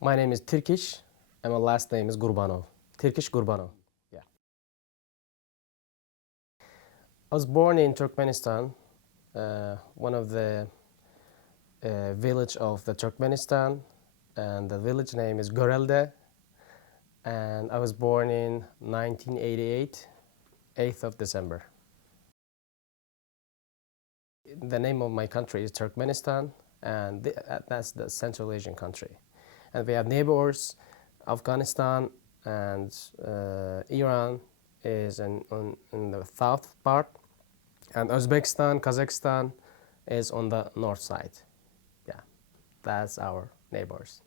My name is Tirkish, and my last name is Gurbanov. Tirkish Gurbanov. Yeah. I was born in Turkmenistan, one of the village of the Turkmenistan, and the village name is Görelde. And I was born in 1988, 8th of December. The name of my country is Turkmenistan, and that's the Central Asian country. And we have neighbors, Afghanistan and Iran is in the south part, and Uzbekistan, Kazakhstan is on the north side. Yeah, that's our neighbors.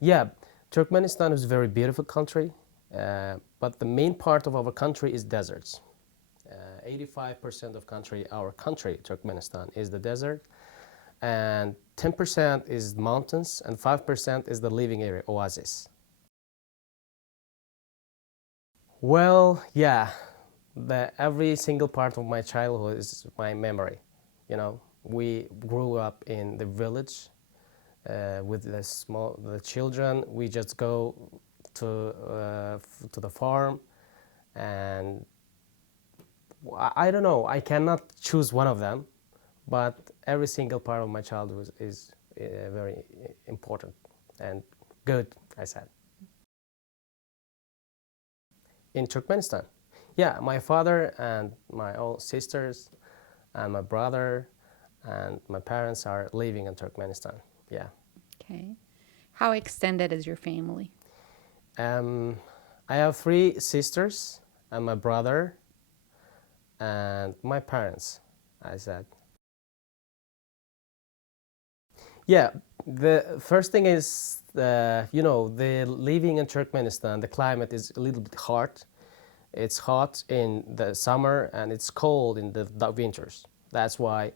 Yeah, Turkmenistan is a very beautiful country, but the main part of our country is deserts. 85% of our country, Turkmenistan, is the desert, and 10% is mountains, and 5% is the living area, oasis. Well, yeah, every single part of my childhood is my memory. We grew up in the village with the children. We just go to the farm, and I don't know. I cannot choose one of them, but every single part of my childhood is very important and good. I said in Turkmenistan. Yeah, my father and my own sisters and my brother and my parents are living in Turkmenistan. Yeah. Okay. How extended is your family? I have 3 sisters and my brother and my parents, I said. Yeah, the first thing is, the living in Turkmenistan, the climate is a little bit hard. It's hot in the summer and it's cold in the winters. That's why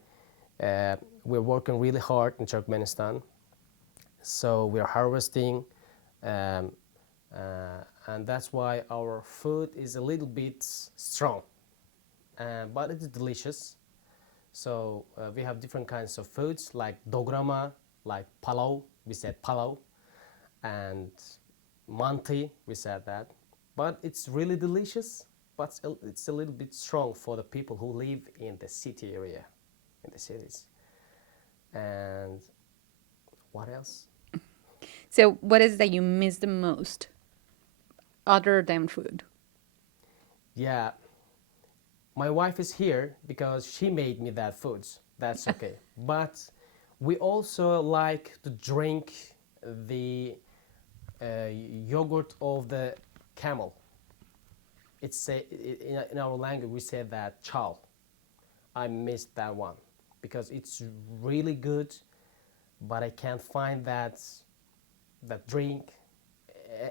we're working really hard in Turkmenistan. So we're harvesting, um, and that's why our food is a little bit strong, but it's delicious. So we have different kinds of foods like dograma, like palau, we said palau, and manti, we said that. But it's really delicious, but it's a little bit strong for the people who live in the city area, in the cities. And what else? So, what is that you miss the most other than food? Yeah, my wife is here because she made me that foods. That's okay. But we also like to drink the yogurt of the camel. In our language we say that chal. I missed that one because it's really good, but I can't find that drink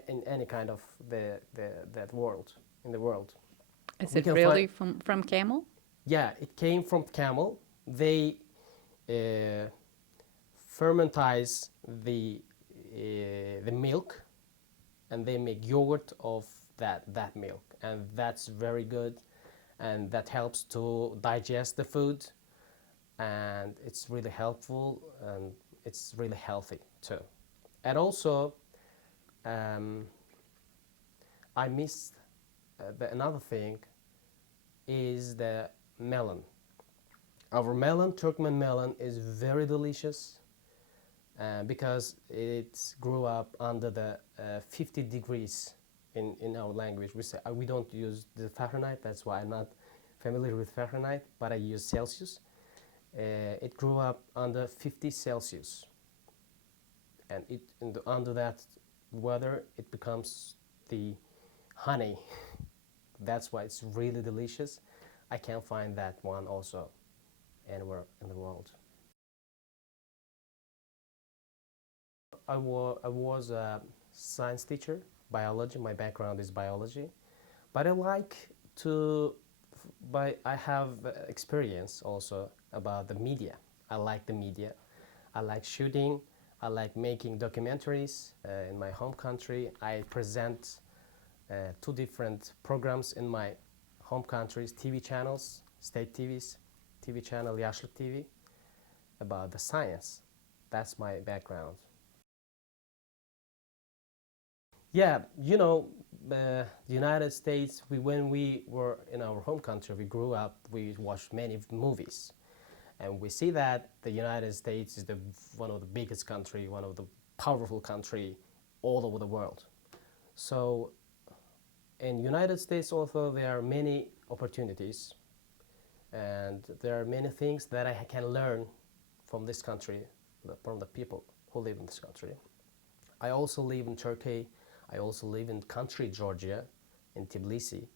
in any kind of that world in the world. Is We it can find. really from camel? Yeah, it came from camel. They fermentize the milk, and they make yogurt of that milk, and that's very good, and that helps to digest the food, and it's really helpful, and it's really healthy too. And also, um, I missed another thing is the melon. Our melon, Turkmen melon, is very delicious because it grew up under the 50 degrees in our language. We don't use the Fahrenheit, that's why I'm not familiar with Fahrenheit, but I use Celsius. It grew up under 50 Celsius, and under that weather, it becomes the honey. That's why it's really delicious. I can't find that one also anywhere in the world. I was a science teacher, biology. My background is biology, but to, I have experience also about the media. I like the media. I like shooting. I like making documentaries. In my home country, I present 2 different programs in my home countries, TV channels, state TV channel, Yaşlı TV, about the science. That's my background. Yeah, you know, the United States, when we were in our home country, we grew up, we watched many movies. And we see that the United States is one of the biggest country, one of the powerful country all over the world. So in United States also there are many opportunities and there are many things that I can learn from this country, from the people who live in this country. I also live in Turkey. I also live in country Georgia, in Tbilisi,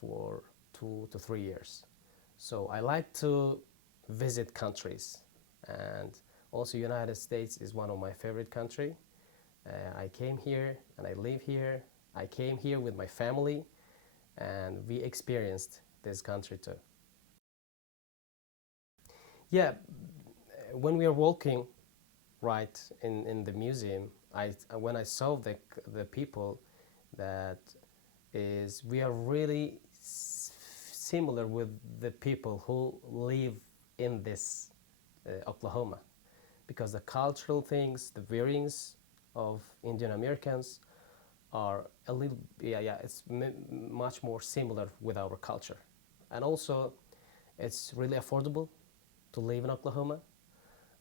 for 2 to 3 years. So I like to visit countries, and also United States is one of my favorite country. I came here and I live here. I came here with my family, and we experienced this country too. Yeah, when we are walking right in the museum, when I saw the people that is we are really similar with the people who live in this Oklahoma, because the cultural things, the variants of Indian Americans are a little, yeah, it's much more similar with our culture. And also it's really affordable to live in Oklahoma,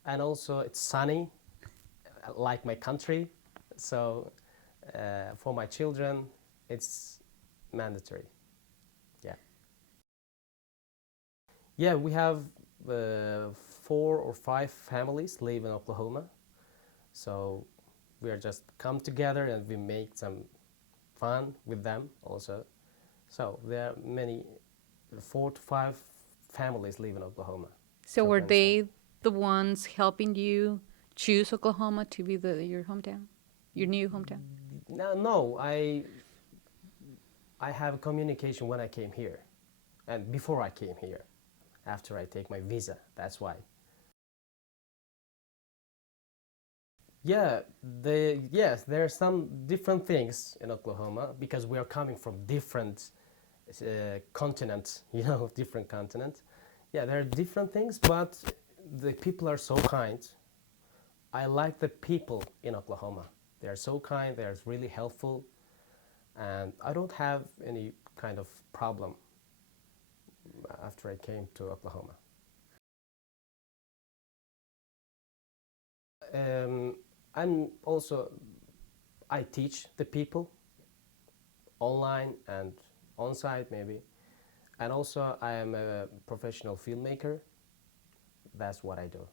and also it's sunny like my country. So for my children it's mandatory. Yeah. Yeah, we have 4 or 5 families live in Oklahoma. So we are just come together and we make some fun with them also. So there are many, 4 to 5 families live in Oklahoma, So were Turkmenistan. they the ones helping you choose Oklahoma to be your hometown, your new hometown? No, I have communication when I came here, and before I came here, after I take my visa. That's why. Yeah, yes, there are some different things in Oklahoma because we are coming from different continents, different continents. Yeah, there are different things, but the people are so kind. I like the people in Oklahoma. They are so kind, they are really helpful, and I don't have any kind of problem after I came to Oklahoma. Um, I'm also, I teach the people online and on site maybe, and also I am a professional filmmaker. That's what I do.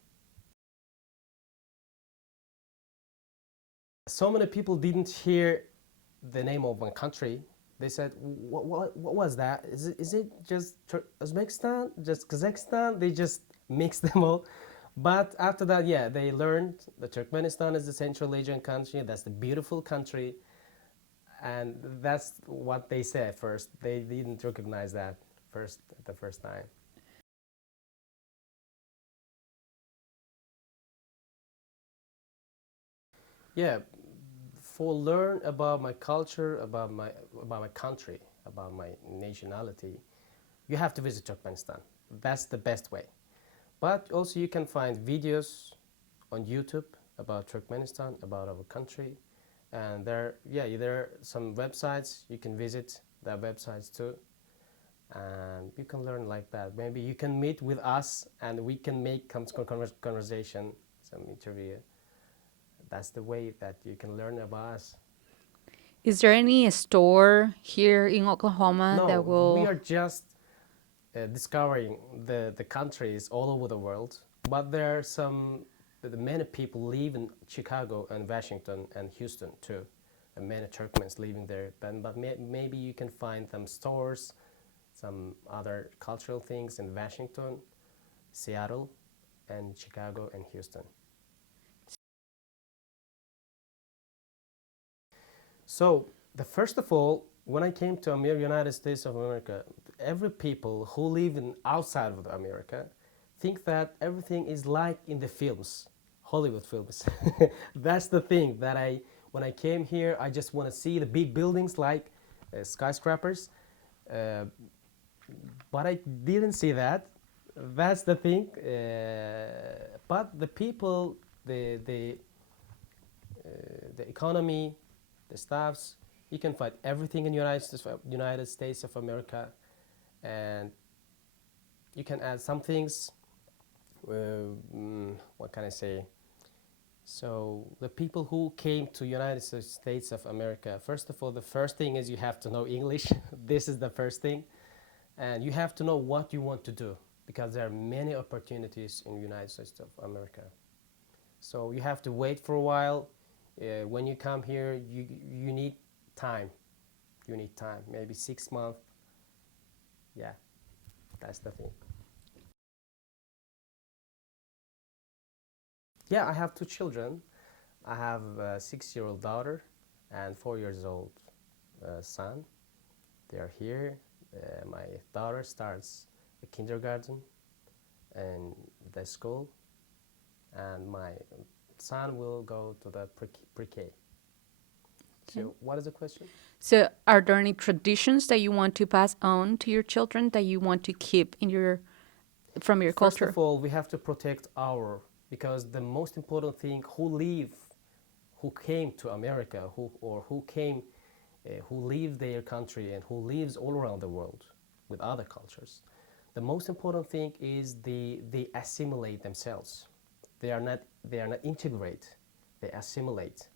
So many people didn't hear the name of my country. They said, what was that? Is it just Uzbekistan, just Kazakhstan? They just mixed them all. But after that, yeah, they learned that Turkmenistan is the Central Asian country. That's the beautiful country. And that's what they said first. They didn't recognize that first at the first time. Yeah, for learn about my culture, about my country, about my nationality, you have to visit Turkmenistan. That's the best way. But also you can find videos on YouTube about Turkmenistan, about our country, and there are some websites you can visit. Their websites too, and you can learn like that. Maybe you can meet with us, and we can make some conversation, some interview. That's the way that you can learn about us. Is there any store here in Oklahoma that No, we will? are just discovering the countries all over the world. But there are many people live in Chicago and Washington and Houston too. And many Turkmens living there. But maybe you can find some stores, some other cultural things in Washington, Seattle, and Chicago and Houston. So, the first of all, when I came to United States of America, every people who live in outside of America think that everything is like in the films, Hollywood films. That's the thing that when I came here, I just want to see the big buildings like skyscrapers, uh, but I didn't see that. That's the thing. But the people the the economy, the staffs. You can find everything in United States of America, and you can add some things. What can I say? So the people who came to United States of America, first of all, the first thing is you have to know English. This is the first thing, and you have to know what you want to do because there are many opportunities in United States of America. So you have to wait for a while. When you come here, you need time. You need time, maybe 6 months. Yeah, that's the thing. Yeah, I have two children. I have a 6-year-old daughter and 4 years old son. They are here. My daughter starts the kindergarten and the school, and my son will go to the pre-K. So what is the question? So, are there any traditions that you want to pass on to your children that you want to keep in your from your First culture? of all, we have to protect our, because the most important thing, who came to America, who leave their country and who lives all around the world with other cultures. The most important thing is they assimilate themselves. They are not integrate. They assimilate.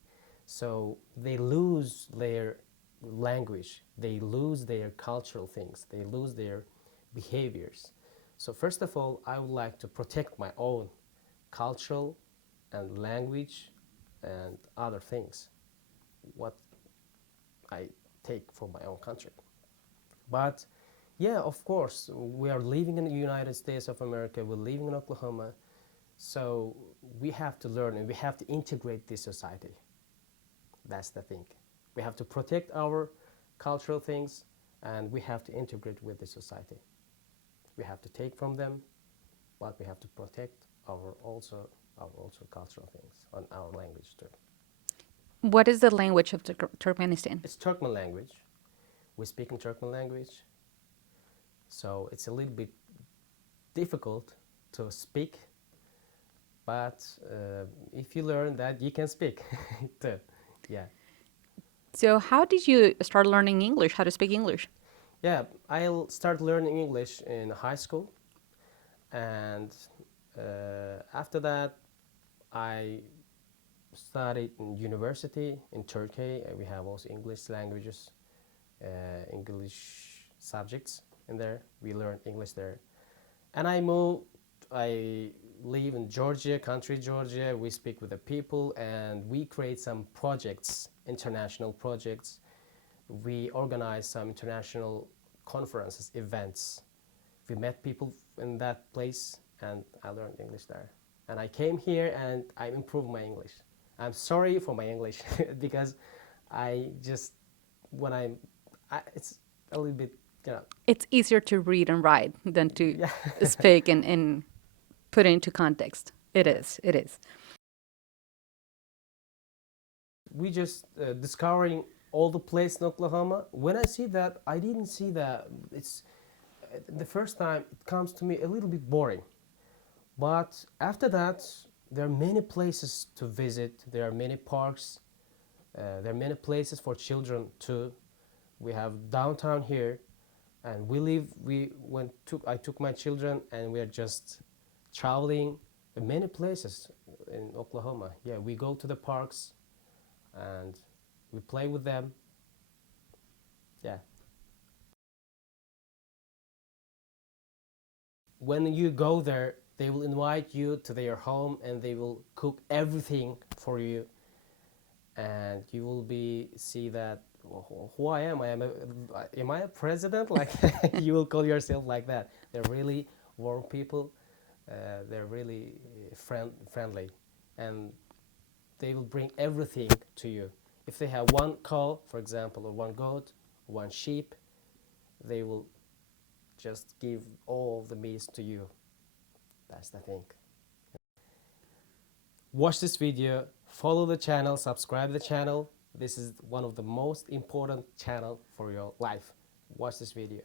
So they lose their language. They lose their cultural things. They lose their behaviors. So first of all, I would like to protect my own cultural and language and other things, what I take from my own country. But yeah, of course, we are living in the United States of America, we're living in Oklahoma, so we have to learn and we have to integrate this society. That's the thing. We have to protect our cultural things and we have to integrate with the society. We have to take from them, but we have to protect our also cultural things on our language too. What is the language of Turkmenistan? It's Turkmen language. We speak in Turkmen language, so it's a little bit difficult to speak, but if you learn that, you can speak too. Yeah. So, how did you start learning English? How to speak English? Yeah, I'll start learning English in high school, and after that, I studied in university in Turkey. We have also English languages, English subjects in there. We learn English there, and I live in Georgia, country Georgia. We speak with the people, and we create some projects, international projects. We organize some international conferences, events. We met people in that place, and I learned English there. And I came here and I improved my English. I'm sorry for my English because I just it's a little bit, you know. It's easier to read and write than to Yeah. speak and put it into context. It is. It is. We just discovering all the place in Oklahoma. When I see that, I didn't see that. It's the first time it comes to me a little bit boring. But after that, there are many places to visit. There are many parks. There are many places for children too. We have downtown here, and I took my children, and we are just traveling many places in Oklahoma. Yeah, we go to the parks, and we play with them. Yeah. When you go there, they will invite you to their home and they will cook everything for you, and you will see that who I am. Am I a president? Like you will call yourself like that. They're really warm people. They're really friendly, and they will bring everything to you. If they have one cow, for example, or one goat, one sheep, they will just give all the meat to you. That's the thing. Watch this video, follow the channel, subscribe the channel. This is one of the most important channel for your life. Watch this video.